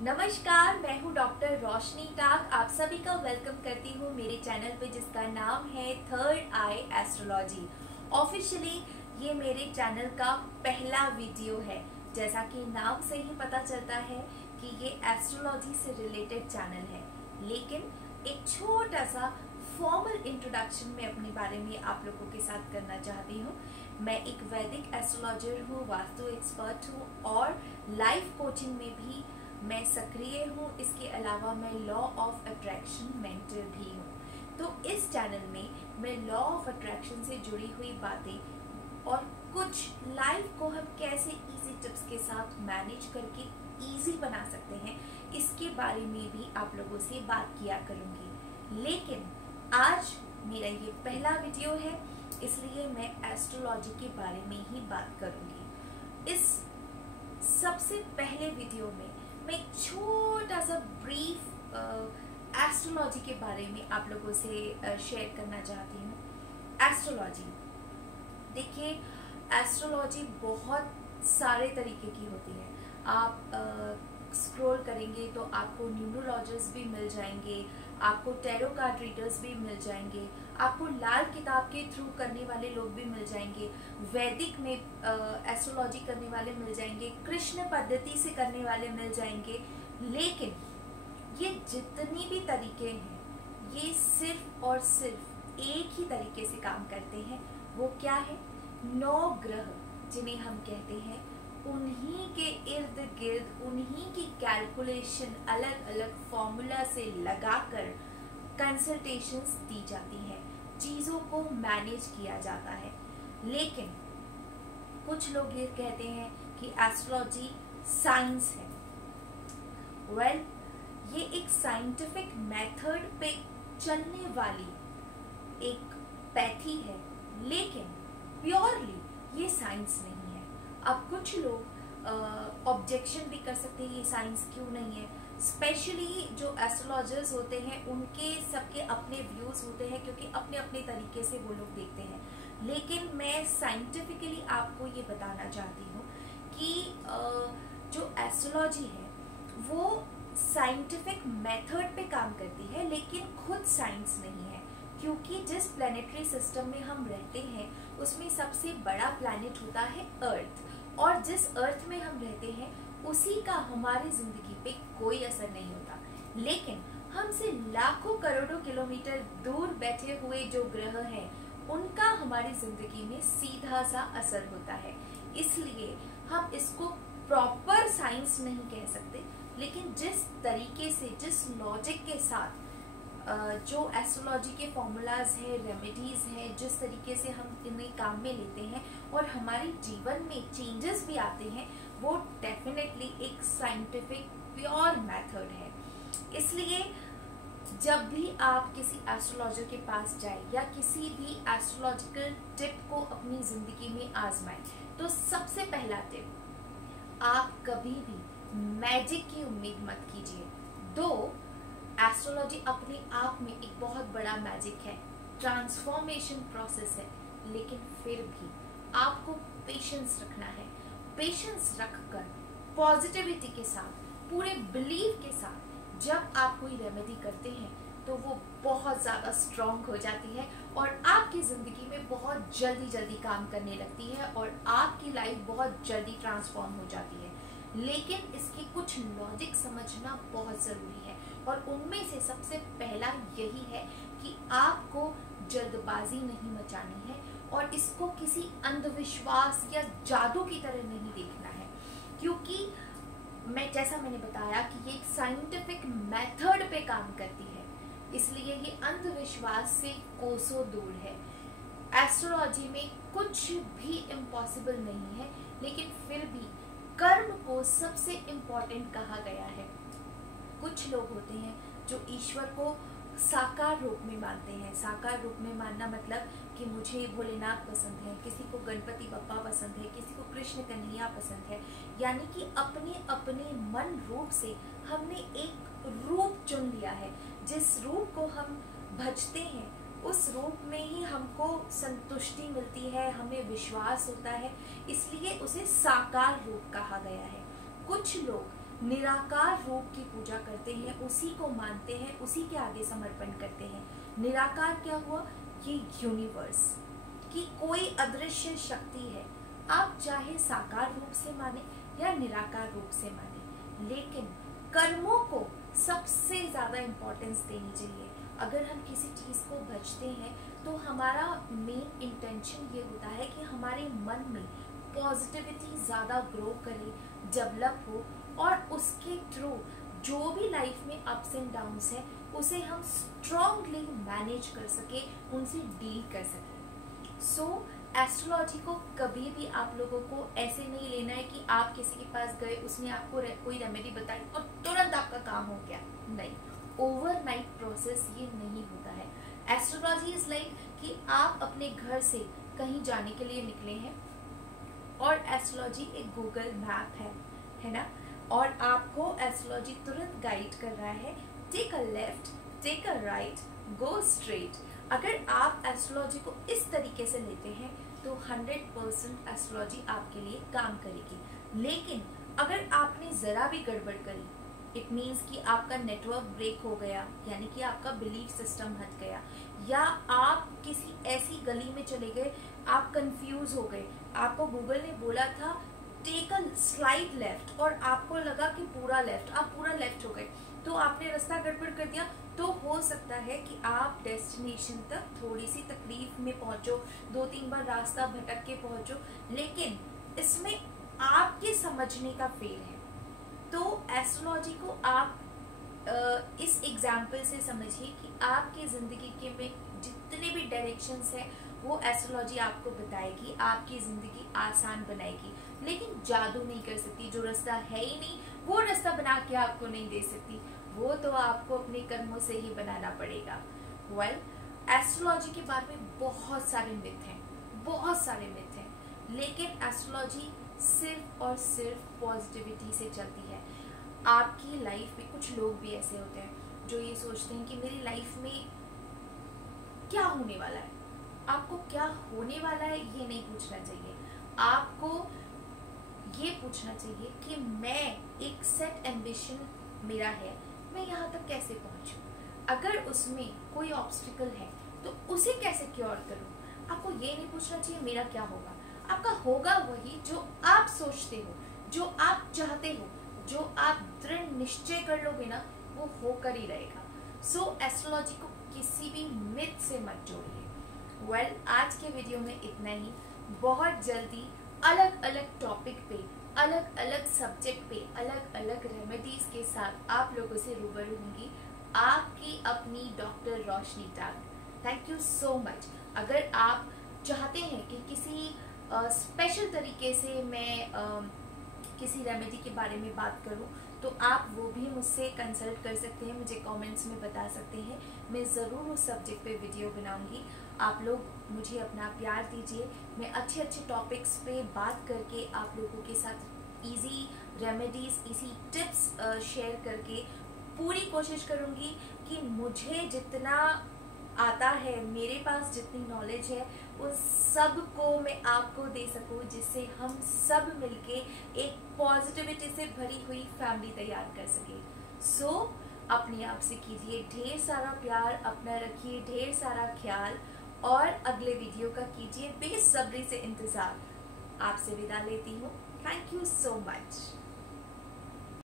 नमस्कार, मैं हूँ डॉक्टर रोशनी टाक। आप सभी का वेलकम करती हूँ मेरे चैनल पे जिसका नाम है थर्ड आई एस्ट्रोलॉजी। ऑफिशियली ये मेरे चैनल का पहला वीडियो है। जैसा कि नाम से ही पता चलता है कि ये एस्ट्रोलॉजी से रिलेटेड चैनल है, लेकिन एक छोटा सा फॉर्मल इंट्रोडक्शन में अपने बारे में आप लोगों के साथ करना चाहती हूँ। मैं एक वैदिक एस्ट्रोलॉजर हूँ, वास्तु एक्सपर्ट हूँ और लाइफ कोचिंग में भी मैं सक्रिय हूँ। इसके अलावा मैं लॉ ऑफ अट्रैक्शन मेंटर भी हूँ। तो इस चैनल में मैं लॉ ऑफ अट्रैक्शन से जुड़ी हुई बातें और कुछ लाइफ को हम कैसे इजी टिप्स के साथ मैनेज करके इजी बना सकते हैं, इसके बारे में भी आप लोगों से बात किया करूँगी। लेकिन आज मेरा ये पहला वीडियो है, इसलिए मैं एस्ट्रोलॉजी के बारे में ही बात करूँगी। इस सबसे पहले वीडियो में मैं एक छोटा सा ब्रीफ एस्ट्रोलॉजी के बारे में आप लोगों से शेयर करना चाहती हूँ। एस्ट्रोलॉजी, देखिए, एस्ट्रोलॉजी बहुत सारे तरीके की होती है। आप स्क्रॉल करेंगे तो आपको न्यूमरोलॉजिस्ट भी मिल जाएंगे, आपको टैरो कार्ड रीडर्स भी मिल जाएंगे, आपको लाल किताब के थ्रू करने वाले लोग भी मिल जाएंगे, वैदिक में एस्ट्रोलॉजी करने वाले मिल जाएंगे, कृष्ण पद्धति से करने वाले मिल जाएंगे। लेकिन ये जितनी भी तरीके हैं, ये सिर्फ और सिर्फ एक ही तरीके से काम करते हैं। वो क्या है? 9 ग्रह जिन्हें हम कहते हैं, उन्हीं के इर्द गिर्द उन्हीं की कैलकुलेशन अलग अलग फॉर्मूला से लगाकर कंसल्टेशंस दी जाती हैं, चीज़ों को मैनेज किया जाता है। लेकिन कुछ लोग ये कहते हैं कि एस्ट्रोलॉजी साइंस है। वेल, ये एक साइंटिफिक मेथड पे चलने वाली एक पैथी है, लेकिन प्योरली ये साइंस नहीं है। अब कुछ लोग ऑब्जेक्शन भी कर सकते हैं, ये साइंस क्यों नहीं है। स्पेशली जो एस्ट्रोलॉजर्स होते हैं, उनके सबके अपने व्यूज होते हैं, क्योंकि अपने अपने तरीके से वो लोग देखते हैं। लेकिन मैं साइंटिफिकली आपको ये बताना चाहती हूँ कि जो एस्ट्रोलॉजी है वो साइंटिफिक मेथड पे काम करती है, लेकिन खुद साइंस नहीं है। क्योंकि जिस प्लैनेटरी सिस्टम में हम रहते हैं उसमें सबसे बड़ा प्लैनेट होता है अर्थ, और जिस अर्थ में हम रहते हैं उसी का हमारी जिंदगी पे कोई असर नहीं होता। लेकिन हमसे लाखों करोड़ों किलोमीटर दूर बैठे हुए जो ग्रह हैं, उनका हमारी जिंदगी में सीधा सा असर होता है। इसलिए हम इसको प्रॉपर साइंस नहीं कह सकते, लेकिन जिस तरीके से, जिस लॉजिक के साथ जो एस्ट्रोलॉजी के फॉर्मूलाज है, रेमेडीज है, जिस तरीके से हम इन्हें काम में लेते हैं और हमारे जीवन में चेंजेस भी आते हैं, वो डेफिनेटली एक साइंटिफिक प्योर मेथड है। इसलिए जब भी आप किसी एस्ट्रोलॉजर के पास जाए या किसी भी एस्ट्रोलॉजिकल टिप को अपनी जिंदगी में आजमाएं, तो सबसे पहला टिप, आप कभी भी मैजिक की उम्मीद मत कीजिए। दो, एस्ट्रोलॉजी अपने आप में एक बहुत बड़ा मैजिक है, ट्रांसफॉर्मेशन प्रोसेस है, लेकिन फिर भी आपको पेशेंस रखना है। पेशेंस रखकर पॉजिटिविटी के साथ, पूरे बिलीव के साथ जब आप कोई रेमेडी करते हैं तो वो बहुत ज़्यादा स्ट्रॉन्ग हो जाती है और आपकी ज़िंदगी में बहुत जल्दी जल्दी काम करने लगती है और आपकी लाइफ बहुत जल्दी ट्रांसफॉर्म हो जाती है। लेकिन इसकी कुछ लॉजिक समझना बहुत ज़रूरी है, और उनमें से सबसे पहला यही है कि आपको जल्दबाजी नहीं मचानी है और इसको किसी अंधविश्वास या जादू की तरह नहीं देखना है। क्योंकि मैंने बताया कि ये एक साइंटिफिक मेथड पे काम करती है, इसलिए ये अंधविश्वास से कोसों दूर है। एस्ट्रोलॉजी में कुछ भी इम्पॉसिबल नहीं है, लेकिन फिर भी कर्म को सबसे इम्पोर्टेंट कहा गया है। कुछ लोग होते हैं जो ईश्वर को साकार रूप में मानते हैं। साकार रूप में मानना मतलब कि मुझे भोलेनाथ पसंद है, किसी को गणपति बप्पा पसंद है, किसी को कृष्ण कन्हैया पसंद है। यानी कि अपने अपने मन रूप से हमने एक रूप चुन लिया है। जिस रूप को हम भजते हैं उस रूप में ही हमको संतुष्टि मिलती है, हमें विश्वास होता है, इसलिए उसे साकार रूप कहा गया है। कुछ लोग निराकार रूप की पूजा करते हैं, उसी को मानते हैं, उसी के आगे समर्पण करते हैं। निराकार क्या हुआ? ये यूनिवर्स की कोई अदृश्य शक्ति है। आप चाहे साकार रूप से माने या निराकार रूप से माने, लेकिन कर्मों को सबसे ज्यादा इम्पोर्टेंस देनी चाहिए। अगर हम किसी चीज को भजते हैं तो हमारा मेन इंटेंशन ये होता है कि हमारे मन में पॉजिटिविटी ज्यादा ग्रो करे, डेवलप हो, और उसके थ्रू जो भी लाइफ में अप्स एंड डाउन्स है उसे हम स्ट्रांगली मैनेज कर सके, उनसे डील कर सके। सो एस्ट्रोलॉजी को कभी भी आप लोगों को ऐसे नहीं लेना है कि आप किसी के पास गए, उसने आपको कोई रेमेडी बताई और तुरंत आपका काम हो गया। नहीं, ओवरनाइट प्रोसेस ये नहीं होता है। एस्ट्रोलॉजी इज लाइक कि आप अपने घर से कहीं जाने के लिए निकले हैं और एस्ट्रोलॉजी एक गूगल मैप है ना, और आपको एस्ट्रोलॉजी तुरंत गाइड कर रहा है, take a left, take a right, go straight. अगर आप एस्ट्रोलॉजी को इस तरीके से लेते हैं तो 100% एस्ट्रोलॉजी आपके लिए काम करेगी। लेकिन अगर आपने जरा भी गड़बड़ करी, इट मीन्स कि आपका नेटवर्क ब्रेक हो गया, यानी कि आपका बिलीफ सिस्टम हट गया, या आप किसी ऐसी गली में चले गए, आप कंफ्यूज हो गए, आपको गूगल ने बोला था टेक अ स्लाइड लेफ्ट और आपको लगा कि पूरा लेफ्ट, आप पूरा लेफ्ट हो गए, तो आपने रास्ता गड़बड़ कर दिया, तो हो सकता है कि आप डेस्टिनेशन तक थोड़ी सी तकलीफ में पहुंचो, 2-3 बार रास्ता भटक के पहुंचो, लेकिन इसमें आपके समझने का फेल है। तो एस्ट्रोलॉजी को आप इस एग्जाम्पल से समझिए कि आपकी जिंदगी के में जितने भी डायरेक्शंस हैं वो एस्ट्रोलॉजी आपको बताएगी, आपकी जिंदगी आसान बनाएगी, लेकिन जादू नहीं कर सकती। जो रास्ता है ही नहीं वो रास्ता बना के आपको नहीं दे सकती, वो तो आपको अपने कर्मों से ही बनाना पड़ेगा। एस्ट्रोलॉजी के बारे में बहुत सारे मिथ हैं, बहुत सारे मिथ हैं, लेकिन एस्ट्रोलॉजी सिर्फ और सिर्फ पॉजिटिविटी से चलती है। आपकी लाइफ में कुछ लोग भी ऐसे होते हैं जो ये सोचते हैं कि मेरी लाइफ में क्या होने वाला है। आपको क्या होने वाला है ये नहीं पूछना चाहिए, आपको ये पूछना चाहिए कि मैं एक सेट एम्बिशन मेरा है, मैं यहाँ तक कैसे पहुँचूँ। अगर उसमें कोई ऑब्स्टिकल है तो उसे कैसे क्योर करूँ। आपको ये नहीं पूछना चाहिए मेरा क्या होगा। आपका होगा वही जो आप सोचते हो, जो आप चाहते हो, जो आप दृढ़ निश्चय कर लोगे ना, वो होकर ही रहेगा। सो एस्ट्रोलॉजी को किसी भी मिथ से मत जोड़िए। आज के वीडियो में इतना ही। बहुत जल्दी अलग अलग टॉपिक पे, अलग अलग सब्जेक्ट पे, अलग अलग रेमेडीज के साथ आप लोगों से रूबरू होंगी। आपकी अपनी डॉक्टर रोशनी टाग। Thank you so much. अगर आप चाहते हैं कि किसी स्पेशल तरीके से मैं किसी रेमेडी के बारे में बात करूं, तो आप वो भी मुझसे कंसल्ट कर सकते हैं, मुझे कमेंट्स में बता सकते हैं। मैं ज़रूर उस सब्जेक्ट पे वीडियो बनाऊंगी। आप लोग मुझे अपना प्यार दीजिए। मैं अच्छे अच्छे टॉपिक्स पे बात करके आप लोगों के साथ easy remedies, easy tips share करके पूरी कोशिश करूंगी कि मुझे जितना आता है, मेरे पास जितनी नॉलेज है, उन सब को मैं आपको दे सकूं, जिससे हम सब मिलके एक पॉजिटिविटी से भरी हुई फैमिली तैयार कर सके। सो अपने आप से कीजिए ढेर सारा प्यार, अपना रखिए ढेर सारा ख्याल, और अगले वीडियो का कीजिए बेसब्री से इंतजार। आपसे विदा लेती हूँ। Thank you so much.